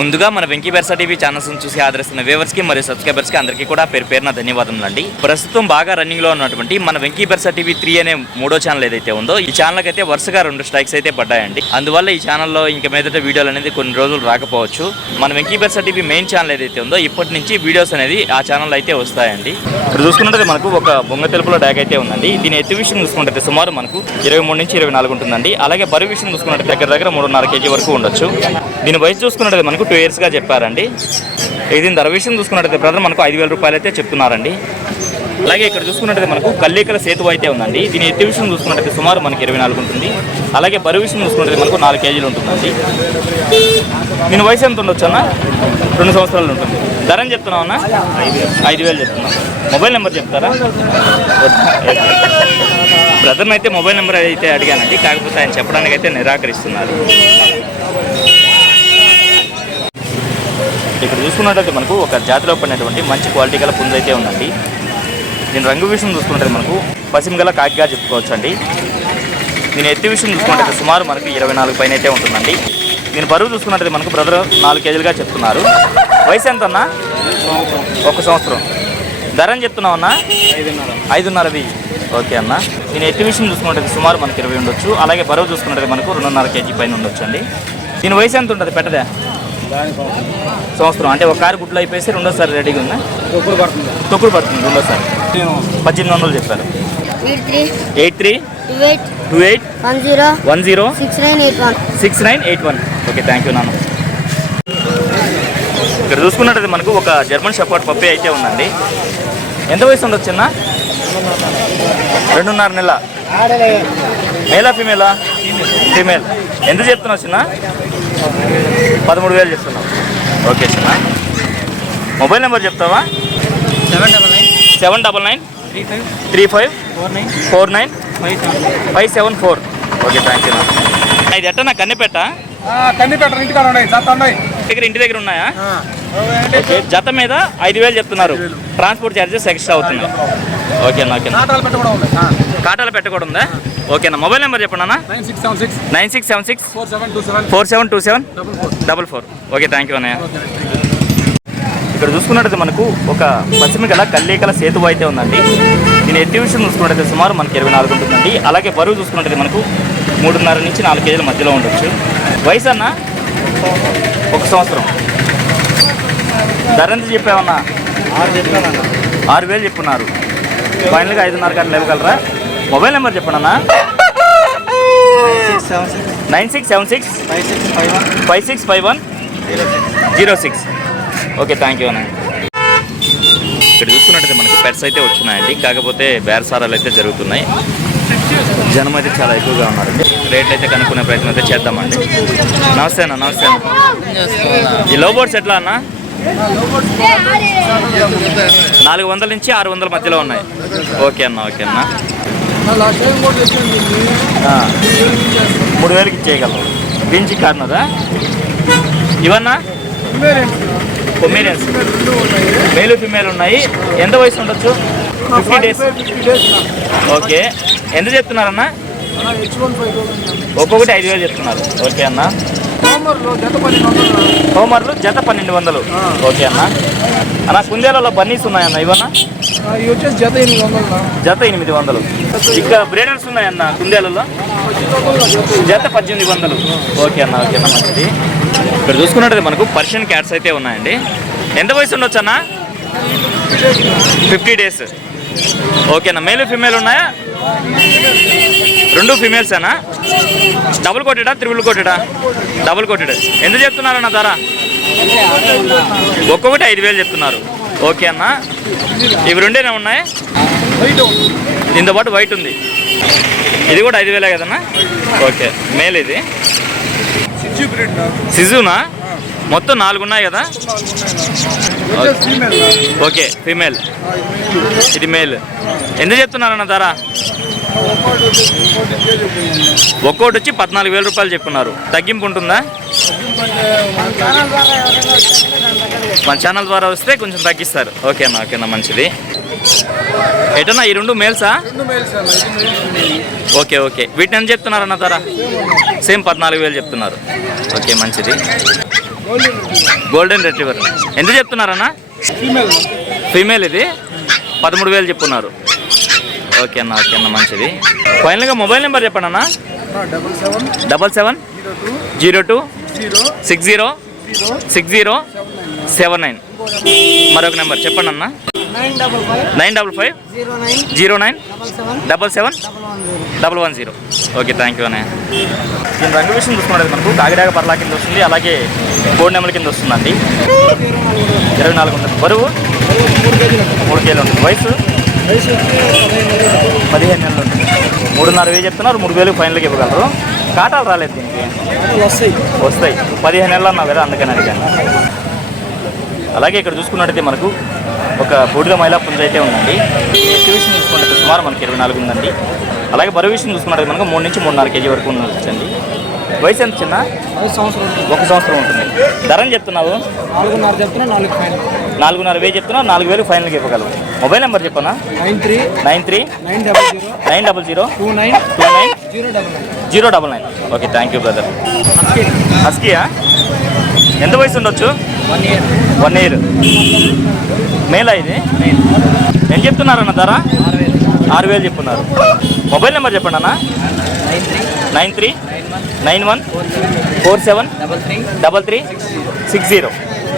ముందుగా మన Venky బెర్సా TV channels చూసి ఆదరిస్తున్న వ్యూవర్స్ కి మరియు సబ్స్క్రైబర్స్ కి అందరికీ కూడా పేరున ధన్యవాదములు అండి. ప్రస్తుతం బాగా రన్నింగ్ లో ఉన్నటువంటి మన వెంకీ బెర్సా టీవీ 3 అనే మూడో ఛానల్ ఏదైతే ఉందో ఈ ఛానల్ అయితే వరుసగా 2 స్ట్రైక్స్ అయితే పడ్డాయండి. అందువల్ల ఈ ఛానల్లో ఇంకా మీదట వీడియోలు అనేది కొన్ని రోజులు రాకపోవచ్చు. మన వెంకీ బెర్సా టీవీ మెయిన్ ఛానల్ ఏదైతే ఉందో ఇప్పటి నుంచి వీడియోస్ అనేది ఆ ఛానల్ అయితే వస్తాయండి. ఇక్కడ చూసుకుంటే మనకు ఒక బొంగ తెలుపులో డ్యాగ్ అయితే ఉందండి. దీని ఎత్తు విషయం చూసుకుంటే సుమారు మనకు 23 నుంచి 24 ఉంటుందండి. అలాగే బరువు విషయం చూసుకుంటే దగ్గర 3.5 kg వరకు ఉండొచ్చు. దీని వయసు చూసుకున్నట్టు మనకు 2 years గా చెప్పారండి. దీని ధర విషయం చూసుకున్నట్టయితే బ్రదర్ మనకు 5,000 రూపాయలు అయితే చెప్తున్నారండి. అలాగే ఇక్కడ చూసుకున్నట్టయితే మనకు కల్లీకల సేతు అయితే ఉందండి. దీని ఎత్తు విషయం చూసుకున్నట్టయితే సుమారు మనకి 24 ఉంటుంది. అలాగే బరువు విషయం చూసుకున్నట్టయితే మనకు 4 kg ఉంటుందండి. దీని వయసు ఎంత ఉండొచ్చు అన్న? 2 సంవత్సరాలు ఉంటుంది. ధర అని చెప్తున్నావు అన్న? 5,000 చెప్తున్నాం. మొబైల్ నెంబర్ చెప్తారా? బ్రదర్ని అయితే మొబైల్ నెంబర్ అయితే అడిగానండి, కాకపోతే ఆయన చెప్పడానికి అయితే నిరాకరిస్తున్నారు. ఇక్కడ చూసుకున్నట్టయితే మనకు ఒక జాతిలో పడినటువంటి మంచి క్వాలిటీ గల పుంజు అయితే ఉందండి. దీని రంగు విషయం చూసుకున్నట్టయితే మనకు పసిమి గల కాకిగా చెప్పుకోవచ్చు అండి. దీని ఎత్తు విషయం చూసుకున్నట్టయితే సుమారు మనకు 24 పైన అయితే ఉంటుందండి. దీని బరువు చూసుకున్నట్టయితే మనకు బ్రదర్ 4 kgగా చెప్తున్నారు. వయసు ఎంత అన్నా? 1 సంవత్సరం. ధర అని చెప్తున్నావు అన్న? 5,500. ఓకే అన్న. దీని ఎత్తు విషయం చూసుకున్నట్టయితే సుమారు మనకి 20 ఉండొచ్చు. అలాగే బరువు చూసుకున్నట్టయితే మనకు 2.5 kg పైన ఉండొచ్చు అండి. దీని వయసు ఎంత ఉంటుంది పెట్టదే? సంవత్సరం. అంటే ఒక కారు గుడ్లు అయిపోయి రెండోసారి రెడీగా ఉందా? తొక్కుడు పడుతుంది రెండోసారి. 1,800 చెప్పారు. 8328106981. ఓకే, థ్యాంక్ యూ నాన్న. ఇక్కడ చూసుకున్నట్టయితే మనకు ఒక జర్మన్ షెపర్డ్ పప్పి అయితే ఉందండి. ఎంత వయసు ఉండొచ్చు చిన్న? 2.5 నెలల. మేలా ఫీమేలా? ఫీమేల్. ఎంత చెప్తున్నావు చిన్న? 13,000 చెప్తున్నావు. ఓకే చిన్న. మొబైల్ నెంబర్ చెప్తావా? 799354949 ఓకే, థ్యాంక్ యూ. ఇది ఎట్టనా? కన్నెపెట్ట ఇంటి దగ్గర ఉన్నాయా? ఓకే, జత మీద 5,000 చెప్తున్నారు. ట్రాన్స్పోర్ట్ ఛార్జెస్ ఎక్స్ట్రా అవుతుంది. ఓకేనా? ఓకేనా. కాటాలు పెట్టకూడదా? ఓకేనా. మొబైల్ నెంబర్ చెప్పండి అన్న. 9676472744. ఓకే, థ్యాంక్ యూ అన్నయ్య. ఇక్కడ చూసుకున్నట్టయితే మనకు ఒక పశ్చిమ గల కల్లీకల సేతు అయితే ఉందండి. దీని ఎత్తు విషయం చూసుకున్నట్టయితే సుమారు మనకి 24 ఉంటుందండి. అలాగే బరువు చూసుకున్నట్టయితే మనకు 3.5 నుంచి 4 kg మధ్యలో ఉండొచ్చు. వయసు అన్న? 1 సంవత్సరం. ధర ఎంత చెప్పావన్నా? 6,000 చెప్పున్నారు. ఫైనల్గా 5,500 గంటలు ఇవ్వగలరా? మొబైల్ నెంబర్ చెప్పండి అన్న. 9676565106. ఓకే, థ్యాంక్ యూ అన్న. ఇక్కడ చూసుకున్నట్టయితే మనకు పెట్స్ అయితే వచ్చినాయండి. కాకపోతే బేరసారాలు అయితే జరుగుతున్నాయి. జనం అయితే చాలా ఎక్కువగా ఉన్నారండి. రేట్లు అయితే కనుక్కునే ప్రయత్నం అయితే చేద్దామండి. నమస్తే అన్న. నమస్తే అన్న. ఈ లో బోర్డ్స్ ఎట్లా అన్న? 400 నుంచి 600 మధ్యలో ఉన్నాయి. ఓకే అన్న. ఓకే అన్న. 3,000కి ఇచ్చేయగలరు. బీంచి కార్నరా ఇవన్నా? కొమ్మీరియన్స్ మేలు ఫిమేల్ ఉన్నాయి. ఎంత వయసు ఉండొచ్చు? 50 days. ఓకే, ఎంత చెప్తున్నారన్న? ఒక్కొక్కటి 5,000 చెప్తున్నారు. ఓకే అన్న. హోమర్లు జత 1,200. ఓకే అన్న. అన్న కుందేలలో బన్నీస్ ఉన్నాయన్న ఇవన్నా? జత 800. ఇంకా బ్రేడర్స్ ఉన్నాయన్న కుందేలలో? జత 1,800. ఓకే అన్న. ఓకే అన్న, మంచిది. ఇక్కడ చూసుకున్నట్టు మనకు పర్షియన్ క్యాట్స్ అయితే ఉన్నాయండి. ఎంత వయసు ఉండొచ్చు అన్న? 50 days. ఓకేనా. మేలు ఫిమేల్ ఉన్నాయా? 2 ఫిమేల్స్ అన్నా? డబుల్ కోటెడా త్రిబుల్ కోటెడా? Double coated. ఎంత చెప్తున్నారన్న ధర? ఒక్కొక్కటి 5,000 చెప్తున్నారు. ఓకే అన్న. ఇవి 2 ఉన్నాయి. దీంతో పాటు వైట్ ఉంది. ఇది కూడా 5,000 కదన్నా? Okay, male. ఇది సిజునా? మొత్తం 4 ఉన్నాయి కదా? Okay, female. ఇది మేల్. ఎంత చెప్తున్నారన్న ధర? ఒక్కోటి వచ్చి 14,000 రూపాయలు చెప్పున్నారు. తగ్గింపు ఉంటుందా? మన ఛానల్ ద్వారా వస్తే కొంచెం తగ్గిస్తారు. ఓకేనా. ఓకేనా, మంచిది. ఎటన్నా ఈ 2 మేల్సా? ఓకే. ఓకే, వీటిని ఎంత చెప్తున్నారన్న ధర? సేమ్ 14,000 చెప్తున్నారు. ఓకే, మంచిది. Golden retriever. ఎంత చెప్తున్నారన్నా? ఫీమేల్ ఇది 13,000 చెప్పున్నారు. ఓకే అన్న, ఓకే అన్న, మంచిది. ఫైనల్గా మొబైల్ నెంబర్ చెప్పండి అన్న. 77606079. మరొక నెంబర్ చెప్పండి అన్న. 95509771110. ఓకే, థ్యాంక్ యూ అన్నయ్య. దీని రంగు విషయం చూసుకున్నది మనకు కాకిడాక పర్లా కింద వస్తుంది, అలాగే కోడి నెమల కింద వస్తుందండి. 24 ఉంటుంది. బరువు 3 కేజీలు ఉంటుంది. వయసు 15 నెలలు ఉంటుంది. 3,500 చెప్తున్నారు. 3,000 ఫైనల్కి ఇవ్వగలరు. కాటాలు రాలేదు దీనికి. వస్తాయి 15 నెలలు అన్నావు కదా, అందుకని అడిగాను. అలాగే ఇక్కడ చూసుకున్నట్టయితే మనకు ఒక బూడిద మైలా పుంజ అయితే ఉందండి. ఎత్తు విషయం చూసుకున్నట్టు సుమారు మనకి 24 ఉందండి. అలాగే బరువు విషయం చూసుకున్నట్టు మనకు 3 నుంచి 3.5 కేజీ వరకు ఉండొచ్చండి. వయసు ఎంత చిన్న? 1 సంవత్సరం ఉంటుంది. ధరని చెప్తున్నావు? 4,500 చెప్తున్నా. 4,500 చెప్తున్నా. 4,000 ఫైనల్కి ఇవ్వగలవు. మొబైల్ నెంబర్ చెప్పనా? 9393902929 ఓకే, థ్యాంక్ యూ బ్రదర్. హస్కీయా? ఎంత వయసు ఉండొచ్చు? 1 ఇయర్. మేలా ఇది? ఏం చెప్తున్నారన్న ధర? 6,000 చెప్తున్నారు. మొబైల్ నెంబర్ చెప్పండి అన్న. 9391473360.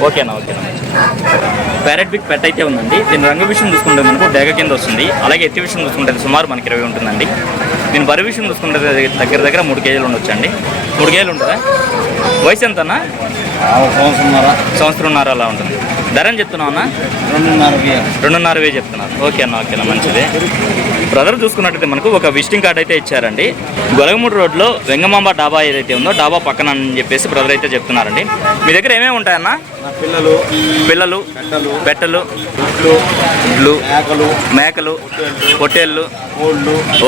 ఓకేనా, ఓకేనా. ప్యారెట్ బిగ్ పెట్ అయితే ఉందండి. దీని రంగు విషయం చూసుకుంటే మనకు డేగ కింద వస్తుంది. అలాగే ఎత్తి విషయం చూసుకుంటే సుమారు మనకి 20 ఉంటుందండి. దీని బరువు విషయం చూసుకుంటే దగ్గర 3 కేజీలు ఉండొచ్చండి. 3 కేజీలు ఉంటుందా? వయసు ఎంతన్నా? 1 సంవత్సరంన్నర అలా ఉంటుంది. ధర అని చెప్తున్నావు అన్న? 2,500 చెప్తున్నారు. ఓకే అన్న, ఓకేనా, మంచిదే. బ్రదర్ చూసుకున్నట్టయితే మనకు ఒక విజిటింగ్ కార్డ్ అయితే ఇచ్చారండి. గొలగమూడు రోడ్లో వెంగమాంబ డాబా ఏదైతే ఉందో డాబా పక్కన అని చెప్పేసి బ్రదర్ అయితే చెప్తున్నారండి. మీ దగ్గర ఏమేమి ఉంటాయన్న? పిల్లలు, పెట్టలు, గుడ్లు, మేకలు, పొట్టేళ్ళు.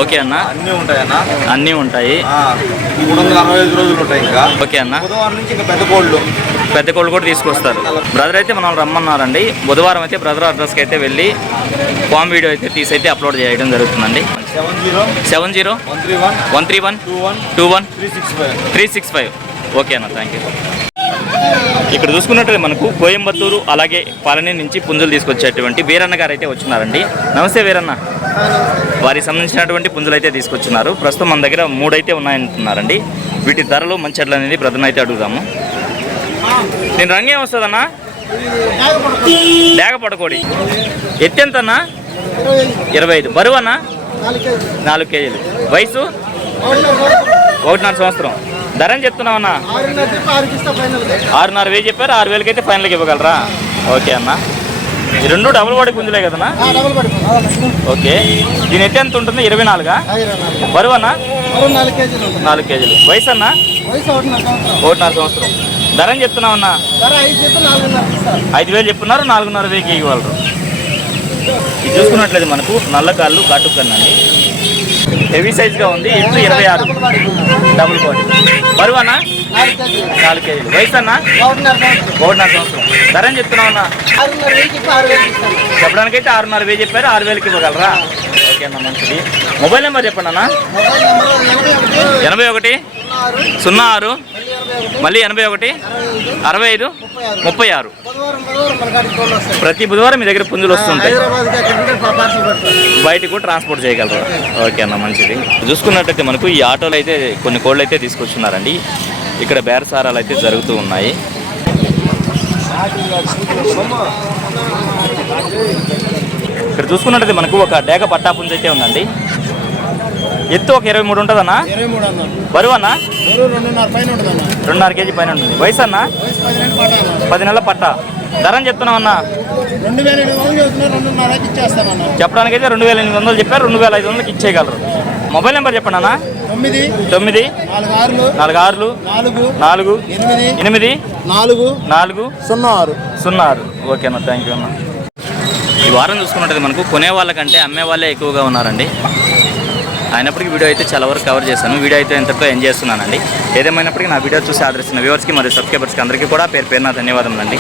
ఓకే అన్న, అన్నీ ఉంటాయి. 365 రోజులు ఉంటాయి. ఇంకా ఓకే అన్న. బుధవారం నుంచి ఇంకా పెద్ద కోళ్ళు కూడా తీసుకొస్తారు. బ్రదర్ అయితే మనం రమ్మన్నారండి. బుధవారం అయితే బ్రదర్ అడ్రస్కి అయితే వెళ్ళి ఫామ్ వీడియో అయితే తీసి అయితే అప్లోడ్ చేయడం జరుగుతుందండి. 70013121 ఓకే అన్న, థ్యాంక్ యూ. ఇక్కడ చూసుకున్నట్టు మనకు కోయంబత్తూరు అలాగే పాలనీ నుంచి పుంజులు తీసుకొచ్చేటువంటి వీరన్న గారు అయితే వచ్చినారండి. నమస్తే వీరన్న. వారికి సంబంధించినటువంటి పుంజులు అయితే తీసుకొచ్చున్నారు. ప్రస్తుతం మన దగ్గర 3 అయితే ఉన్నాయంటున్నారండి. వీటి ధరలు మంచి ఎడ్లు అనేది బ్రదర్ని అయితే అడుగుదాము. దీని రంగు ఏం వస్తుందన్నా? డేగ పడకోడి. ఎత్తు ఎంతన్నా? 25. బరువు అన్న? 4 కేజీలు. వయసు 1.5 సంవత్సరం. ధర అని చెప్తున్నావన్నా? 6,500 చెప్పారు. 6,000 అయితే ఫైనల్కి ఇవ్వగలరా? ఓకే అన్న. ఈ 2 డబుల్ బాడీ పుంజులే కదన్నా? ఓకే. దీని ఎత్తు ఎంత ఉంటుంది? 24. బరువు అన్న? 4 కేజీలు. వయసు అన్న? 1.5 సంవత్సరం. ధర అని చెప్తున్నావన్నా? 5,000 చెప్తున్నారు. 4,500 ఇవ్వగలరు. ఇది చూసుకున్నట్లయితే మనకు నల్లకాళ్ళు కాటుకన్ను అండి. హెవీ సైజ్గా ఉంది. ఎత్తు 26. Double body. బరువు అన్న? 4 కేజీలు. వయసు అన్న? 1.5 సంవత్సరం. ధర అని చెప్తున్నావన్నా? చెప్పడానికైతే 6,500 చెప్పారు. 6,000 ఇవ్వగలరా? ఓకే అన్న, మంచిది. మొబైల్ నెంబర్ చెప్పండి అన్న. 81 06 మళ్ళీ 81 65 36. ప్రతి బుధవారం మీ దగ్గర పుంజులు వస్తుంటాయి. బయటకు కూడా ట్రాన్స్పోర్ట్ చేయగలరు. ఓకే అన్న, మంచిది. చూసుకున్నట్టయితే మనకు ఈ ఆటోలో అయితే కొన్ని కోళ్ళు అయితే తీసుకొచ్చున్నారండి. ఇక్కడ బేరసారాలు అయితే జరుగుతూ ఉన్నాయి. ఇక్కడ చూసుకున్నట్టయితే మనకు ఒక డేగ పట్టా పుంజ అయితే ఉందండి. ఎత్తు ఒక 23 ఉంటుందన్నా? బరువు అన్న? 2.5 కేజీ పైన ఉంటుంది. వయసు అన్న? 10 నెలల పట్ట. ధర అని చెప్తున్నామన్నా? 2,800 చెప్పడానికైతే 2,800 చెప్పారు. 2,500 ఇచ్చేయగలరు. మొబైల్ నెంబర్ చెప్పండి అన్న. 9 46 4 8 4 06. ఓకే అన్న, థ్యాంక్ యూ అన్న. ఈ వారం చూసుకున్నట్టు మనకు కొనే వాళ్ళకంటే అమ్మే వాళ్ళే ఎక్కువగా ఉన్నారండి. అయినప్పటికీ వీడియో అయితే చాలా వరకు కవర్ చేశాను. వీడియో అయితే ఎంతతో ఎంజాయ్ చేస్తున్నానండి. ఏదేమైనప్పటికీ నా వీడియో చూసి ఆదరిస్తున్న వ్యూవర్స్కి మరియు సబ్స్క్రైబర్స్కి అందరికీ కూడా పేరు పేరున ధన్యవాదములండి.